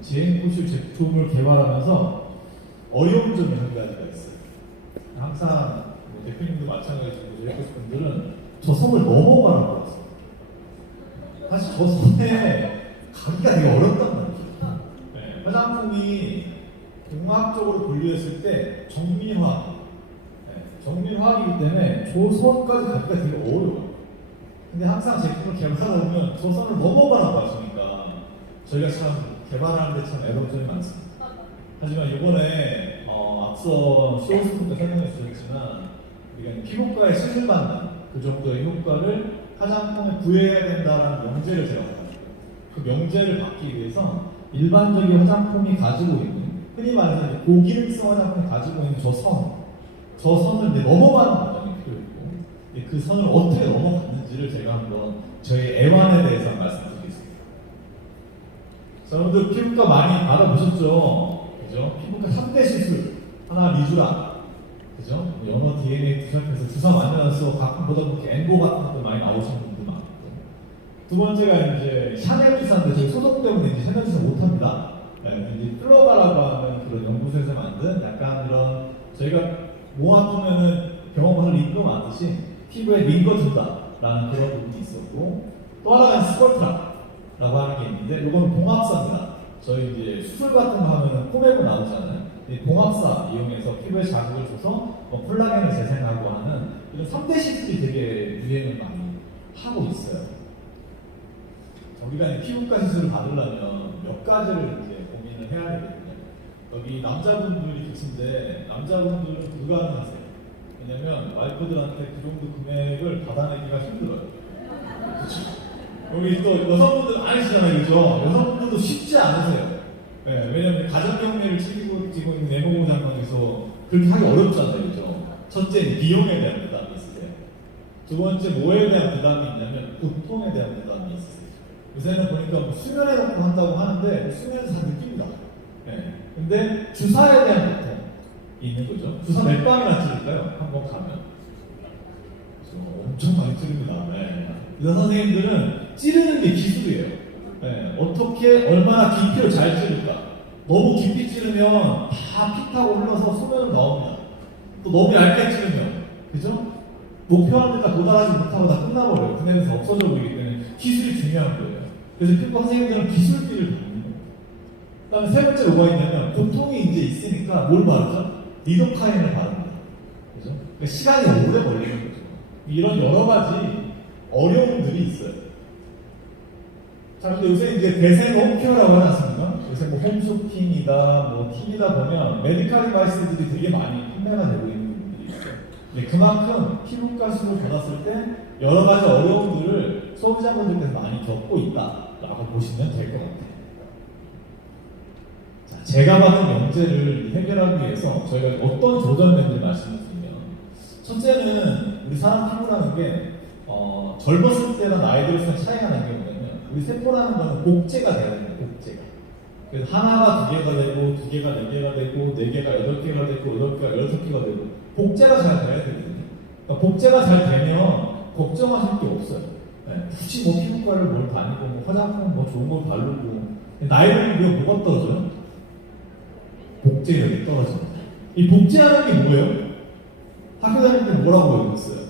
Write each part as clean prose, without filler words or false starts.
GM포슈 제품을 개발하면서 어려운 점이 한 가지가 있어요. 항상 뭐 대표님도 마찬가지고 제이코스 분들은 저 선을 넘어가는 것 같아요. 사실 저 선에 가기가 되게 어렵단 말이죠. 네, 화장품이 공학적으로 분류했을 때 정밀화학, 정밀화학이기 때문에 저 선까지 가기가 되게 어려워요. 근데 항상 제품을 개발하다 보면 저 선을 넘어가라고 하시니까 저희가 참 개발하는데 참 애로점이 많습니다. 하지만 이번에 앞서 쇼호스분도 설명해 주셨지만 우리가 피부과에 수술받는 그 정도의 효과를 화장품에 부여해야 된다는 명제를 제가 받았어요. 그 명제를 받기 위해서 일반적인 화장품이 가지고 있는 흔히 말해서 고기능성 화장품이 가지고 있는 저 선을 이제 넘어가는 과정이 필요했고 그 선을 어떻게 넘어갔는지를 제가 한번 저희 애완에 대해서 말씀드리겠습니다. 여러분들 피부과 많이 받아보셨죠? 그죠? 피부과 3대 시술 하나 리쥬라, 그죠? 연어 DNA 투샷해서 주사 많이 나서 가끔 보다 보면 앵보 같은 것도 많이 나오시는 분들 많고, 두 번째가 이제 샤넬 주사인데 저희 소독 때문에 이제 샤넬 주사 못합니다. 네, 이제 플로가라고 하는 그런 연구소에서 만든 약간 그런 저희가 몸 아프면은 병원 가서 링거 맞듯이 피부에 링거 준다라는 그런 부분이 있었고, 또 하나가 스컬트라라고 하는 게 있는데 이건 봉합사입니다. 저희 이제 수술 같은 거 하면은 코메고 나오잖아요. 이 봉합사 이용해서 피부에 자극을 줘서 콜라겐을 재생하고 하는 이런 3대 시술이 되게 유행을 많이 하고 있어요. 우리가 피부과 시술을 받으려면 몇 가지를 이제 고민을 해야 되거든요. 여기 남자분들이 계신데 남자분들은 불가능하세요. 왜냐면 와이프들한테 그 정도 금액을 받아내기가 힘들어요. 그렇죠? 여기 또 여성분들 아니시잖아요, 그죠? 여성분들도 쉽지 않으세요. 네, 왜냐면 가정경례를 치르고 지금 있는 내무부 장관에서 그렇게 하기 어렵잖아요, 그죠? 첫째, 비용에 대한 부담이 있으세요. 두 번째, 뭐에 대한 부담이 있냐면 고통에 대한 부담이 있으세요. 요새는 보니까 뭐 수면에 놓고 한다고 하는데 수면에서 다 느낍니다. 네. 근데 주사에 대한 고통이 있는 거죠. 주사 몇 방이나 찌를까요? 한 번 가면. 엄청 많이 찌릅니다. 네. 의사 선생님들은 찌르는 게 기술이에요. 네. 어떻게 얼마나 깊이를 잘 찌를까. 너무 깊이 찌르면 다 피 타고 흘러서 수면으로 나옵니다. 또 너무 얇게 찌르면, 그죠? 목표하는 데가 도달하지 못하고 다 끝나버려요. 그 내에서 없어져 버리기 때문에 기술이 중요한 거예요. 그래서 피부과 선생님들은 기술비를 받는 거예요. 그 다음에 세 번째 뭐가 있냐면 고통이 이제 있으니까 뭘 바르죠? 리도카인을 바릅니다. 그죠? 그러니까 시간이 오래 걸리는 거죠. 이런 여러 가지 어려움들이 있어요. 자, 근데 요새 이제 대세 홈케어라고 하지 않습니까? 요새 뭐 홈쇼핑이다, 뭐 TV다 보면 메디컬 디바이스들이 되게 많이 판매가 되고 있는 부분들이 있어요. 근데 그만큼 피부과 수술을 받았을 때 여러 가지 어려움들을 소비자분들께서 많이 겪고 있다라고 보시면 될 것 같아요. 자, 제가 받은 명제를 해결하기 위해서 저희가 어떤 조절면들을 말씀을 드리면, 첫째는 우리 사람 피부라는 게 젊었을 때나 나이 들었을 때 차이가 나는 게 뭐냐면 우리 세포라는 거는 복제가 돼야 됩니다. 복제가. 그래서 하나가 두 개가 되고 두 개가 네 개가 되고 네 개가 여덟 개가 되고 여덟 개가 여섯 개가 되고 복제가 잘 돼야 되거든요. 그러니까 복제가 잘 되면 걱정하실 게 없어요. 네. 굳이 뭐 피부과를 뭘 다니고 뭐 화장품 뭐 좋은 걸 바르고 나이 들면 뭐가 떨어져요? 복제력이 떨어집니다. 이 복제하는 게 뭐예요? 학교 다닐 때 뭐라고 배웠어요?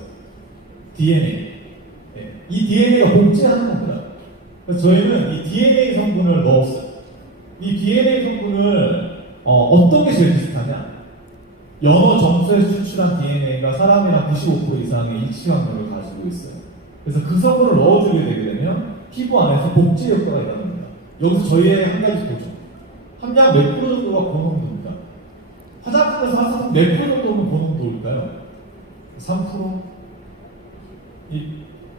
DNA. 네. 이 DNA가 복제하는 겁니다. 그래서 저희는 이 DNA 성분을 넣었어요. 이 DNA 성분을 어떤 게 제일 비슷하냐? 연어 정수에서 추출한 DNA가 사람이랑 95% 이상의 일치 확률을 가지고 있어요. 그래서 그 성분을 넣어주게 되게 되면 피부 안에서 복제 효과가 일어납니다. 여기서 저희의 한 가지 보죠. 함량 몇 프로 정도가 고농도입니다. 화장품에서 화장품 몇 프로 정도면 고농도일까요? 3%?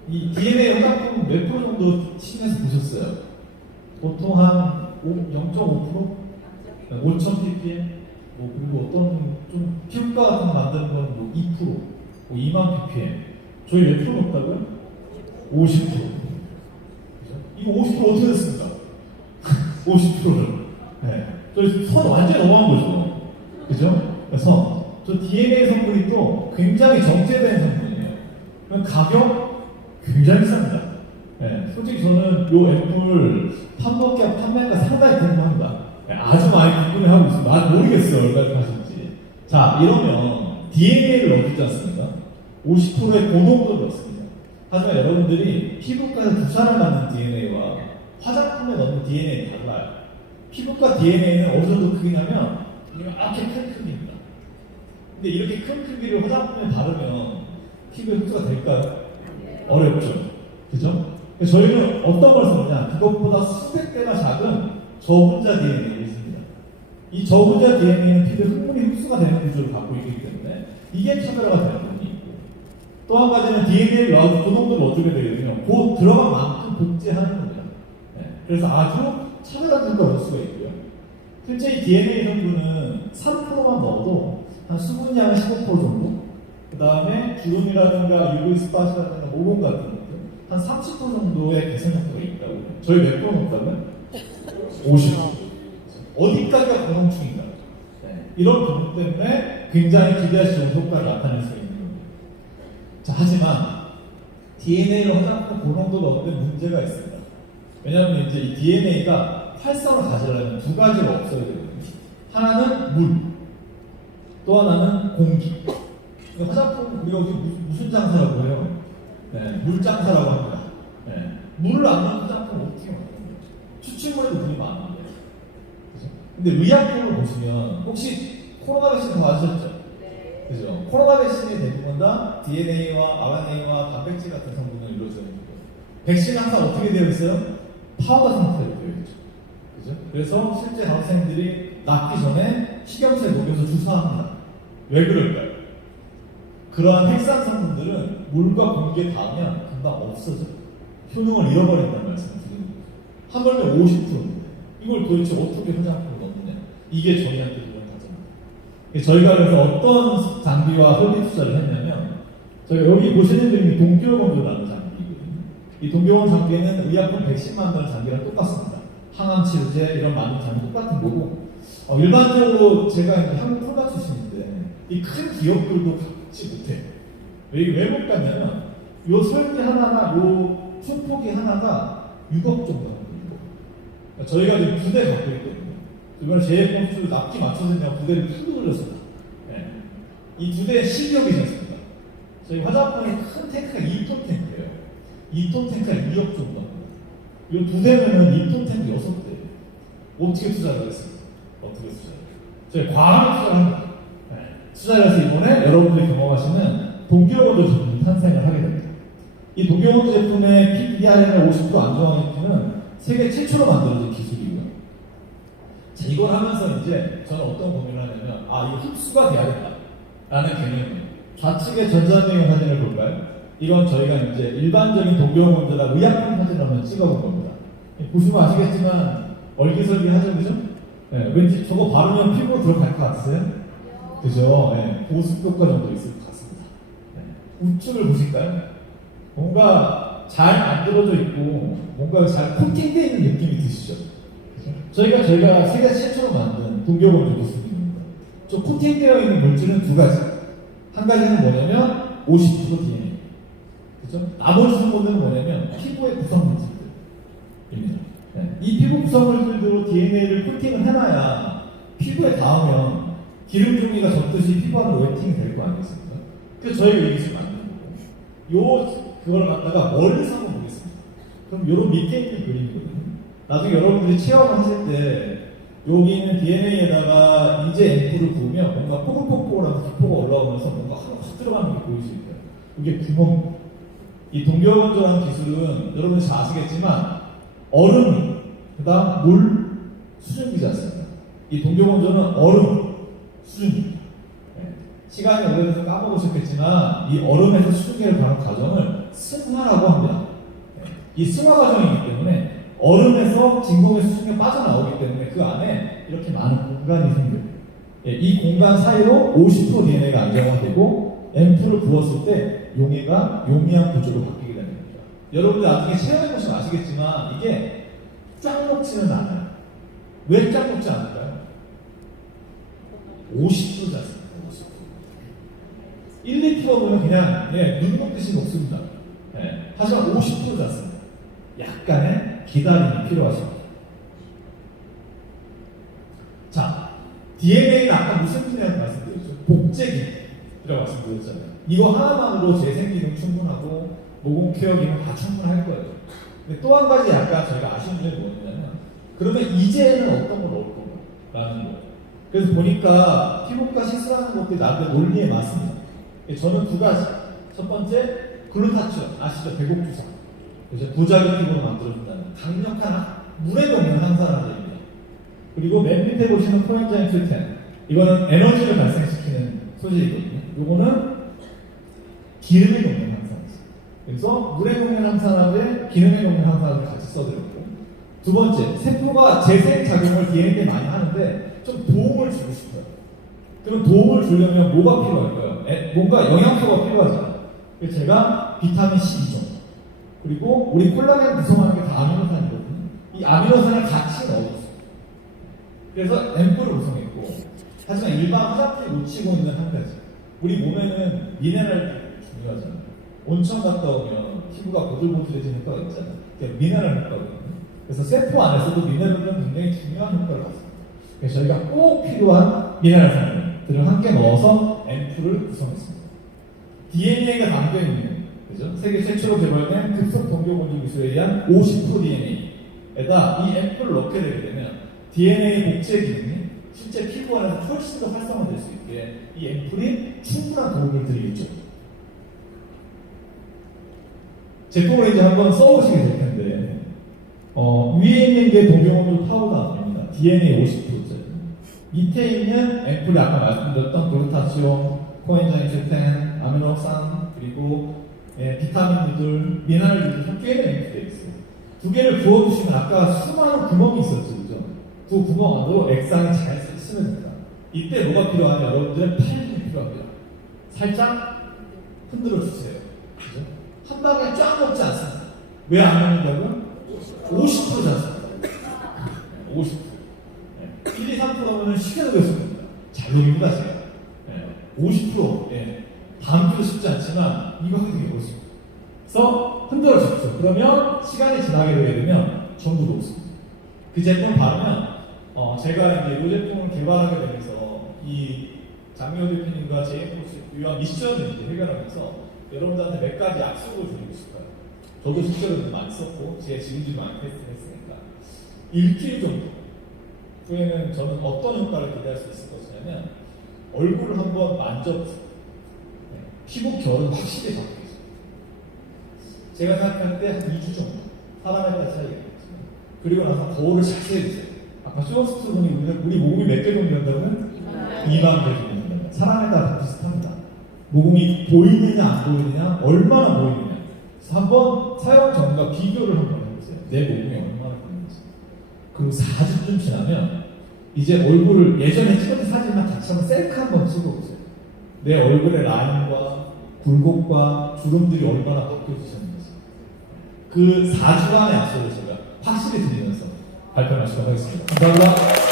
이 DNA 화장품 몇 프로 정도 침해서 보셨어요? 보통 한 0.5%? 5,000 ppm? 그리고 어떤 좀 피부과 같은 거 만드는 건 뭐 2%, 뭐 2만 ppm. 저희 몇 프로 높다고요? 50%. 그죠? 이거 50% 어떻게 됐습니까? 50%를. 네. 저희 선 완전히 넘어간 거죠. 그죠? 그래서 저 DNA 성분이 또 굉장히 정제된 성분이에요. 가격 굉장히 쌉니다. 네. 솔직히 저는 요 앰플 판매가 상당히 궁금합니다. 하고 있습니다. 난 모르겠어요. 얼마나 하실지. 자, 이러면 DNA를 넣어주지 않습니까? 50%의 고농도를 넣습니다. 하지만 여러분들이 피부과에서 주사를 맞는 DNA와 화장품에 넣는 DNA는 달라요. 피부과 DNA는 어느 정도 크기냐면 이렇게 큰 크기입니다. 근데 이렇게 큰 크기를 화장품에 바르면 피부에 흡수가 될까요? 어렵죠. 그죠? 저희는 어떤 걸 쓰느냐? 그것보다 수백 배나 작은 저분자 DNA를 씁니다. 이 저분자 DNA는 피부에 흥분이 흡수가 되는 구조를 갖고 있기 때문에 이게 차별화가 되는 부분이 있고, 또 한 가지는 DNA를 넣어서 그 정도 넣어주게 되면 곧 들어간 만큼 복제하는 겁니다. 네. 그래서 아주 차별화된 걸 넣을 수가 있고요. 실제 이 DNA 성분은 3%만 넣어도 한 수분량은 15% 정도, 그 다음에 주름이라든가 UV 스팟이라든가 모공 같은 것들 한 30% 정도의 개선 효과가 있다고. 저희 몇 번 먹다면 50%. 어디까지가 고농충인가? 네. 이런 부분 때문에 굉장히 기대할 수 있는 효과를 나타낼 수 있는 겁니다. 자, 하지만 DNA를 화장품 고농도 넣을 때 문제가 있습니다. 왜냐하면 이제 이 DNA가 활성을 가지려면 두 가지가 없어야 되거든요. 하나는 물, 또 하나는 공기. 화장품 우리가 무슨 장사라고 해요? 네, 물장사라고 합니다. 네. 물을 안 넣는 화장품 어떻게 만드는 거죠? 추출물에도 물이 많은데. 그죠? 근데 의약품을 보시면 혹시 코로나 백신 다 아셨죠? 네. 그죠? 코로나 백신이 대부분 다 DNA와 RNA와 단백질 같은 성분을 이루어져 있는 거예요. 백신 항상 어떻게 되어 있어요? 파우더 상태로 되어 있죠. 그죠? 그래서 실제 학생들이 낫기 전에 식염수에 녹여서 주사합니다. 왜 그럴까요? 그러한 핵산 성분들은 물과 공기에 닿으면 금방 없어져. 효능을 잃어버린다는 말씀을 드리는 거죠. 하물며 50%인데 이걸 도대체 어떻게 화장품을 넣느냐? 이게 저희한테 필요한 과정입니다. 저희가 그래서 어떤 장비와 설비 투자를 했냐면, 저희가 여기 보시는 그림이 동기화건조라는 장비이거든요. 이 동기화건 장비는 의약품 백신 만드는 장비랑 똑같습니다. 항암 치료제 이런 만드는 장비 똑같은 거고, 일반적으로 제가 이제 한국 코로나 출신인데 이 큰 기업들도 갖지 못해. 왜 못 갔냐면 요 설비 하나나 요 초포기 하나가 6억 정도 합니다. 그러니까 저희가 지금 2대 갖고 있거든요. 이번에 제품수 납기 맞춰서 그냥 2대를 풀로 돌렸습니다. 네. 이 2대의 실력이지 않습니까? 저희 화장품의 큰 탱크가 2톤 탱크예요. 2톤 탱크가 2억 정도 합니다. 이 2대면은 2톤 탱크 6대. 어떻게 투자를 하겠습니까? 어떻게 투자를? 저희 과감히 투자를 합니다. 네. 투자를 해서 이번에 여러분들이 경험하시는 동기화건조 제품이 탄생을 하게 됩니다. 이 동기화건조 제품의 PDRN을 50% 안정화시키는 세계 최초로 만들어진 기술이고요. 자, 이걸 하면서 이제 저는 어떤 고민을 하냐면, 이거 흡수가 돼야 된다라는 개념이에요. 좌측의 전자내용 사진을 볼까요? 이건 저희가 이제 일반적인 동기화건조나 의약품 사진을 한번 찍어본 겁니다. 보시면 아시겠지만 얼기설기하죠, 그죠? 네, 왠지 저거 바르면 피부로 들어갈 것 같으세요? 그죠? 네, 보습 효과 정도 있을 것 같습니다. 네. 우측을 보실까요? 뭔가 잘 만들어져 있고 뭔가 잘 코팅되어 있는 느낌이 드시죠? 그죠? 저희가 세계 최초로 만든 동기화건조 기술입니다. 저 코팅되어 있는 물질은 두 가지. 한 가지는 뭐냐면 50% DNA. 그죠? 나머지 성분은 뭐냐면 피부의 구성물질들입니다. 네. 이 피부 구성물질로 DNA를 코팅을 해놔야 피부에 닿으면 기름 종이가 젖듯이 피부 안으로 웨팅이 될 거 아니겠습니까? 그래서 저희가 이것을 만든 거고, 그걸 갖다가 멀리서 한번 보겠습니다. 그럼 요런 밑에 있는 그림이거든요. 나중에 여러분들이 체험을 하실 때 여기 있는 DNA에다가 이제 앰플을 부으면 뭔가 뽀글뽀글하고 기포가 올라오면서 뭔가 확 들어가는 게 보일 수 있어요. 이게 구멍. 이 동기화건조라는 기술은 여러분이 잘 아시겠지만 얼음, 그 다음 물, 수증기지 않습니까? 이 동기화건조는 얼음, 수증기. 네. 시간이 오래돼서 까먹으셨겠지만 이 얼음에서 수증기를 가는 과정을 승화라고 합니다. 네. 이 승화 과정이기 때문에 얼음에서 진공의 수증기가 빠져나오기 때문에 그 안에 이렇게 많은 공간이 생겨요. 네. 이 공간 사이로 50% DNA가 안정화되고 앰플을 부었을 때 용해가 용이한 구조로 바뀌게 되는 겁니다. 여러분들 나중에 체험해보시면 아시겠지만 이게 쫙 먹지는 않아요. 왜 쫙 먹지 않을까요? 50%지 않습니까? 50%. 1, 2%는 그냥 눈 먹듯이 먹습니다. 하지만 50%지 않습니다. 약간의 기다림이 필요하십니다. 자, DNA는 아까 무슨 기능이라고 말씀드렸죠? 복제 기능이라고 말씀드렸잖아요. 이거 하나만으로 재생 기능 충분하고 모공 케어 기능 다 충분할 거예요. 근데 또 한 가지 약간 저희가 아쉬운 점이 뭐냐면 그러면 이제는 어떤 걸 넣을 건가라는 거예요. 그래서 보니까 피부과 시술하는 것들이 나름대로 논리에 맞습니다. 저는 두 가지. 첫 번째, 글루타치온. 아시죠? 배곡주사. 그래서 부작용 피부로 만들어준다는 강력한 물의 동면 항산화제입니다. 그리고 맨 밑에 보시는 코엔자임 Q10. 이거는 에너지를 발생시키는 소재이거든요. 이거는 기름의 동면 항산화제. 그래서 물의 동면 항산화제, 기름의 동면 항산화제를 같이 써드렸고, 두 번째, 세포가 재생 작용을 DNA에 많이 하는데 좀 도움을 주고 싶어요. 그럼 도움을 주려면 뭐가 필요할까요? 뭔가 영양소가 필요하잖아요. 그래서 제가 비타민 C2종, 그리고 우리 콜라겐 구성하는 게 다 아미노산이거든요. 이 아미노산을 같이 넣어줬어요. 그래서 앰플을 구성했고, 하지만 일반 화장품이 놓치고 있는 한 가지. 우리 몸에는 미네랄이 중요하잖아요. 온천 갔다 오면 피부가 보들보들해지는 효과가 있잖아요. 그게 미네랄 효과거든요. 그래서 세포 안에서도 미네랄은 굉장히 중요한 효과를 갖습니다. 그래서 저희가 꼭 필요한 미네랄 성분들을 함께 넣어서 앰플을 구성했습니다. DNA가 담겨있는, 그죠? 세계 최초로 개발된 급속 동교본리 기술에 의한 50% DNA에다 이 앰플을 넣게 되게 되면 DNA 복제 기능이 실제 피부 안에서 훨씬 더 활성화될 수 있게 이 앰플이 충분한 도움을 드리겠죠. 제품을 이제 한번 써보시게 될 텐데, 위에 있는 게 동경호물 파우더입니다. DNA 50%짜리. 밑에 있는 앰플이 아까 말씀드렸던 글루타치온, 코엔자임 Q10, 아미노산, 그리고 비타민들, 미네랄들이 섞여있는 앰플이 있어요. 두 개를 부어주시면 아까 수많은 구멍이 있었죠, 그죠? 그 구멍 안으로 액상이 잘 쓰면 됩니다. 이때 뭐가 필요하냐? 여러분들은 팔힘이 필요합니다. 살짝 흔들어 주세요. 그죠? 한 방에 쫙 먹지 않습니다. 왜 안 먹는다고요? 50% 잤습니다. 50%. 1, 2, 3%면 쉽게 녹였습니다. 잘 녹입니다, 제가. 50%. 다음 주도 쉽지 않지만 이거 하는 게 어렵습니다. 그래서 흔들어 주십시오. 그러면 시간이 지나게 되게 되면 전부 녹습니다. 그 제품 바르면 제가 이제 이 제품을 개발하게 되면서 이 장미호 대표님과 제이포스 유한 미션을 이제 해결하면서 여러분들한테 몇 가지 약속을 드리고 싶어요. 저도 실제로 많이 썼고 제 지인들도 많이 테스트했으니까 일주일 정도 후에는 저는 어떤 효과를 기대할 수 있을 것이냐면 얼굴을 한번 만져보세요. 피부 결은 확실히 바뀌겠어요. 제가 생각할 때 한 2주 정도 사람에 따라 차이가 있겠지만 그리고 나서 거울을 자세히 해주세요. 아까 쇼호스트 분이 우리 모공이 몇 개 정도 된다고요? 2만 개 정도 된다고요. 사람에 따라 비슷합니다. 모공이 보이느냐 안 보이느냐 얼마나 보이느냐 한번 사용 전과 비교를 한번 해보세요. 내 모공이 얼마나 보이는지. 그리고 4주쯤 지나면 이제 얼굴을 예전에 찍었던 사진만 같이 한번 셀카 한번 찍어보세요. 내 얼굴의 라인과 굴곡과 주름들이 얼마나 바뀌어지셨는지. 그 4주간의 약속을 제가 확실히 드리면서 발표할 시간 하겠습니다. 감사합니다.